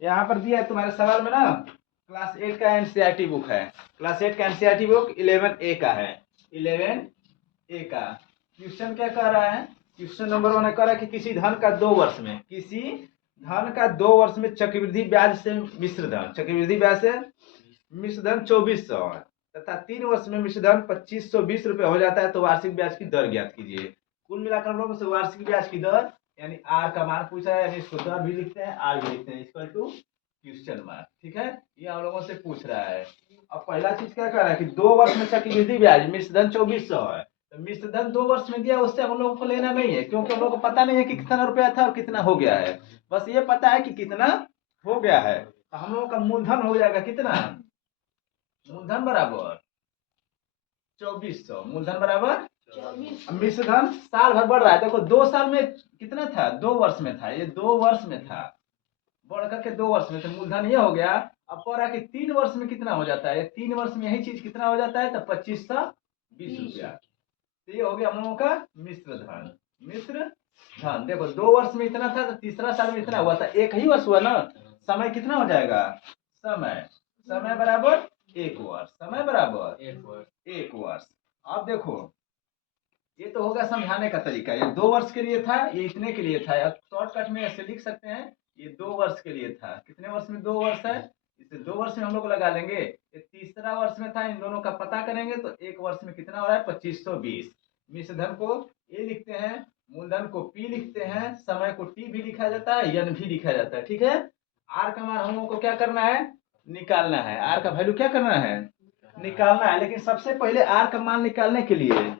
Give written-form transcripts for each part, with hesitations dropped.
यहाँ पर दिया है तुम्हारे सवाल में ना, क्लास 8 का एनसीईआरटी बुक है। क्लास 8 का एनसीईआरटी बुक 11A का है। 11A का क्वेश्चन क्या कह रहा है? क्वेश्चन नंबर 1 कह रहा है कि किसी धन का 2 वर्ष में, किसी धन का 2 वर्ष में चक्रवृद्धि ब्याज से मिश्र धन, चक्रवृद्धि ब्याज से मिश्र धन 2400 है तथा 3 वर्ष में मिश्र धन 2520 रुपये हो जाता है, तो वार्षिक ब्याज की दर ज्ञात कीजिए। कुल मिलाकर हम लोग से वार्षिक ब्याज की दर यानी आर का मान पूछा है, यानी इसको दर भी लिखते हैं, आर भी लिखते हैं, इक्वल टू क्वेश्चन मार्क। ठीक है, ये हम लोगों से पूछ रहा है। अब पहला चीज क्या कर रहा है कि 2 वर्ष में चक्रवृद्धि ब्याज मिश्र धन 2400 है, तो मिश्र धन 2 वर्ष में दिया, उससे हम लोगों को लेना नहीं है, क्योंकि हम लोग को पता नहीं है कि कितना रुपया था और कितना हो गया है। बस ये पता है कि कितना हो गया है, तो हम लोगों का मूलधन हो जाएगा कितना? मूलधन बराबर 2400, मूलधन बराबर 2400। मिश्र धन साल भर बढ़ रहा है। देखो 2 साल में कितना था, 2 वर्ष में था, ये 2 वर्ष में था, बढ़ करके 2 वर्ष में, तो मूलधन ये हो गया। अब कह रहा है कि 3 वर्ष में कितना हो जाता है, 3 वर्ष में यही चीज कितना हो जाता है, तो 2520 रुपया। तो ये हो गया हम लोगों का मिश्र धन। मिश्र धन देखो 2 वर्ष में इतना था, तो तीसरा साल में इतना हुआ था, एक ही वर्ष हुआ ना, समय कितना हो जाएगा? समय समय बराबर 1 वर्ष, समय बराबर 1 वर्ष। अब देखो ये तो होगा समझाने का तरीका, ये 2 वर्ष के लिए था, ये इतने के लिए था। अब शॉर्टकट में ऐसे लिख सकते हैं, ये 2 वर्ष के लिए था। कितने वर्ष में 2 वर्ष है, इसे 2 वर्ष में हम लोग लगा लेंगे। ये तीसरा वर्ष में था, इन दोनों का पता करेंगे तो 1 वर्ष में कितना हो रहा है, 2520। मिश्र धन को ए लिखते हैं, मूलधन को पी लिखते हैं, समय को टी भी लिखा जाता है, यन भी लिखा जाता है। ठीक है, आर का मान हम लोगों को क्या करना है, निकालना है। आर का वैल्यू क्या करना है, निकालना है। लेकिन सबसे पहले आर का मान निकालने के लिए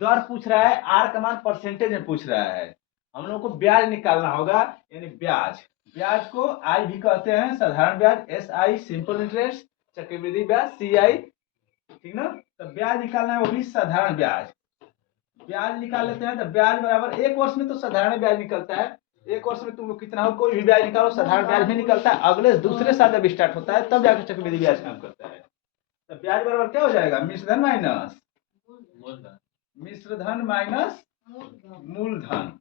दर पूछ रहा है, आर का मान परसेंटेज में पूछ रहा है। हम लोग को ब्याज निकालना होगा, यानी ब्याज, ब्याज को आई भी कहते हैं, साधारण ब्याज एस आई, सिंपल इंटरेस्ट, चक्रवृद्धि ब्याज सी आई, ठीक ना। तो ब्याज निकालना है, वो भी साधारण ब्याज। ब्याज निकाल लेते हैं, तो ब्याज बराबर 1 वर्ष में तो साधारण ब्याज निकलता है। 1 वर्ष में तुम लोग कितना हो, कोई भी ब्याज निकालो, साधारण ब्याज भी निकलता है। अगले दूसरे साल जब स्टार्ट होता है तब जाकर चक्रवृद्धि ब्याज काम करता है। तो ब्याज बराबर क्या हो जाएगा, मिश्र धन माइनस मिश्र धन माइनस मूलधन।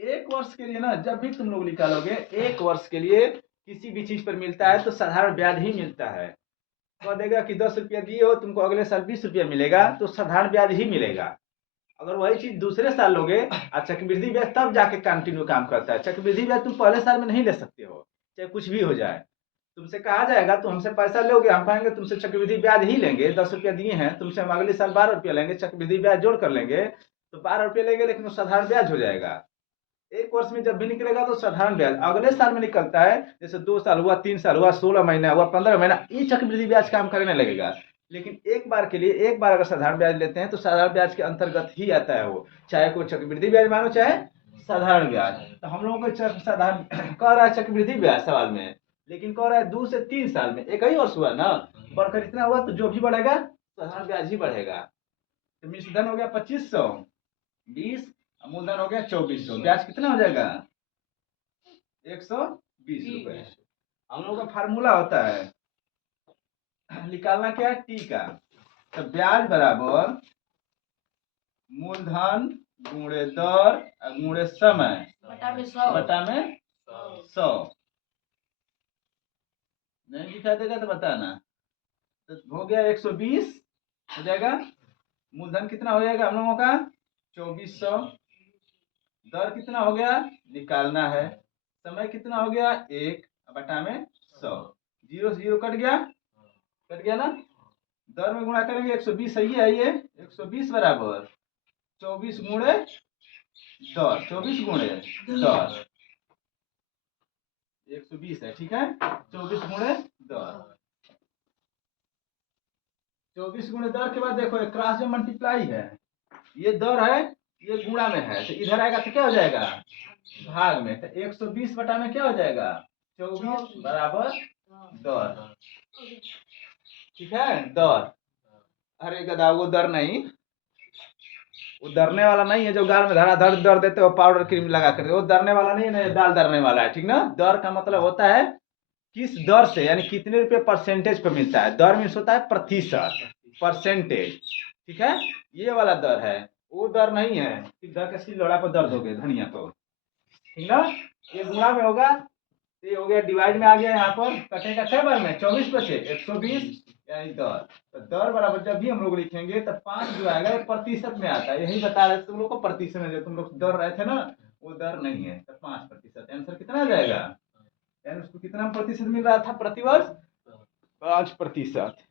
1 वर्ष के लिए ना, जब भी तुम लोग निकालोगे 1 वर्ष के लिए किसी भी चीज पर मिलता है तो साधारण ब्याज ही मिलता है। कह देगा कि 10 रुपया दिए हो, तुमको अगले साल 20 रुपया मिलेगा, तो साधारण ब्याज ही मिलेगा। अगर वही चीज दूसरे साल लोगे, और चक्रवृद्धि ब्याज तब जाके कंटिन्यू काम करता है। चक्रवृद्धि ब्याज तुम पहले साल में नहीं ले सकते हो, चाहे कुछ भी हो जाए। तुमसे कहा जाएगा तो हमसे पैसा लोगे, हम कहेंगे तुमसे चक्रवृद्धि ब्याज ही लेंगे, 10 रुपया दिए हैं, तुमसे हम अगले साल 12 रुपया लेंगे, चक्रवृद्धि ब्याज जोड़ कर लेंगे, तो 12 रुपया लेंगे, लेकिन वो साधारण ब्याज हो जाएगा। 1 वर्ष में जब भी निकलेगा तो साधारण ब्याज अगले साल में निकलता है। जैसे 2 साल हुआ, 3 साल हुआ, 16 महीना हुआ, 15 महीना, ये चक्रवृद्धि ब्याज काम करने लगेगा। लेकिन एक बार के लिए, एक बार अगर साधारण ब्याज लेते हैं तो साधारण ब्याज के अंतर्गत ही आता है वो, चाहे कोई चक्रवृद्धि ब्याज मानो चाहे साधारण ब्याज। तो हम लोगों को साधारण कह रहा है चक्रवृद्धि ब्याज सवाल में, लेकिन कह रहा है 2 से 3 साल में, एक ही वर्ष हुआ ना, बढ़कर इतना हुआ, तो जो भी बढ़ेगा साधारण ब्याज ही बढ़ेगा। तो मिश्र धन हो गया 2520, मूलधन हो गया 2400, ब्याज कितना हो जाएगा, 120 रुपए। हम लोगों का फार्मूला होता है, निकालना क्या है, टी का। तो ब्याज बराबर मूलधन गुणे दर गुणे समय बटा में 100। नहीं दिखा देगा तो बताना। तो हो गया 120 हो जाएगा। मूलधन कितना हो जाएगा हम लोगों का, 2400। दर कितना हो गया, निकालना है। समय कितना हो गया, 1 बटा में 100। 0 से 0 कट गया, कट गया ना। दर में गुणा करेंगे, 120 सही है ये, 120 बराबर 24 गुणे दर, 24 गुणे दर 120 है, ठीक है। 24 गुणे दर, 24 गुणे दर के बाद देखो एक क्रॉस में मल्टीप्लाई है, ये दर है, ये गुणा में है, तो इधर आएगा तो क्या हो जाएगा, भाग में। तो 120 बटा में क्या हो जाएगा, 24 बराबर दर, ठीक है। दर, अरे गधा वो दर नहीं, वो दरने वाला नहीं है जो गाल में धड़ा धड़ दर देते हो पाउडर क्रीम लगा कर, वो दरने वाला नहीं है ना, दाल दरने वाला है, ठीक ना। दर का मतलब होता है किस दर से, यानी कितने रुपए परसेंटेज पे मिलता है। दर मीन्स होता है प्रतिशत, परसेंटेज, ठीक है। ये वाला दर है, वो दर नहीं है कि दर के सिल लोड़ा पर दर्द हो गए धनिया को, ठीक ना। ये गुणा में होगा, ये हो गया डिवाइड में आ गया, यहाँ पर कटेगा कै बार में, 24 बचे 120 यानी 10। तो 10 बराबर जब भी हम लोग लिखेंगे तब 5 जो आएगा ये प्रतिशत में आता है, यही बता रहे थे तुम लोग को प्रतिशत में, जो तुम लोग दर रहे थे ना वो दर नहीं है, तो 5%। आंसर कितना आ जाएगा, यानी उसको कितना प्रतिशत मिल रहा था प्रतिवर्ष, 5%।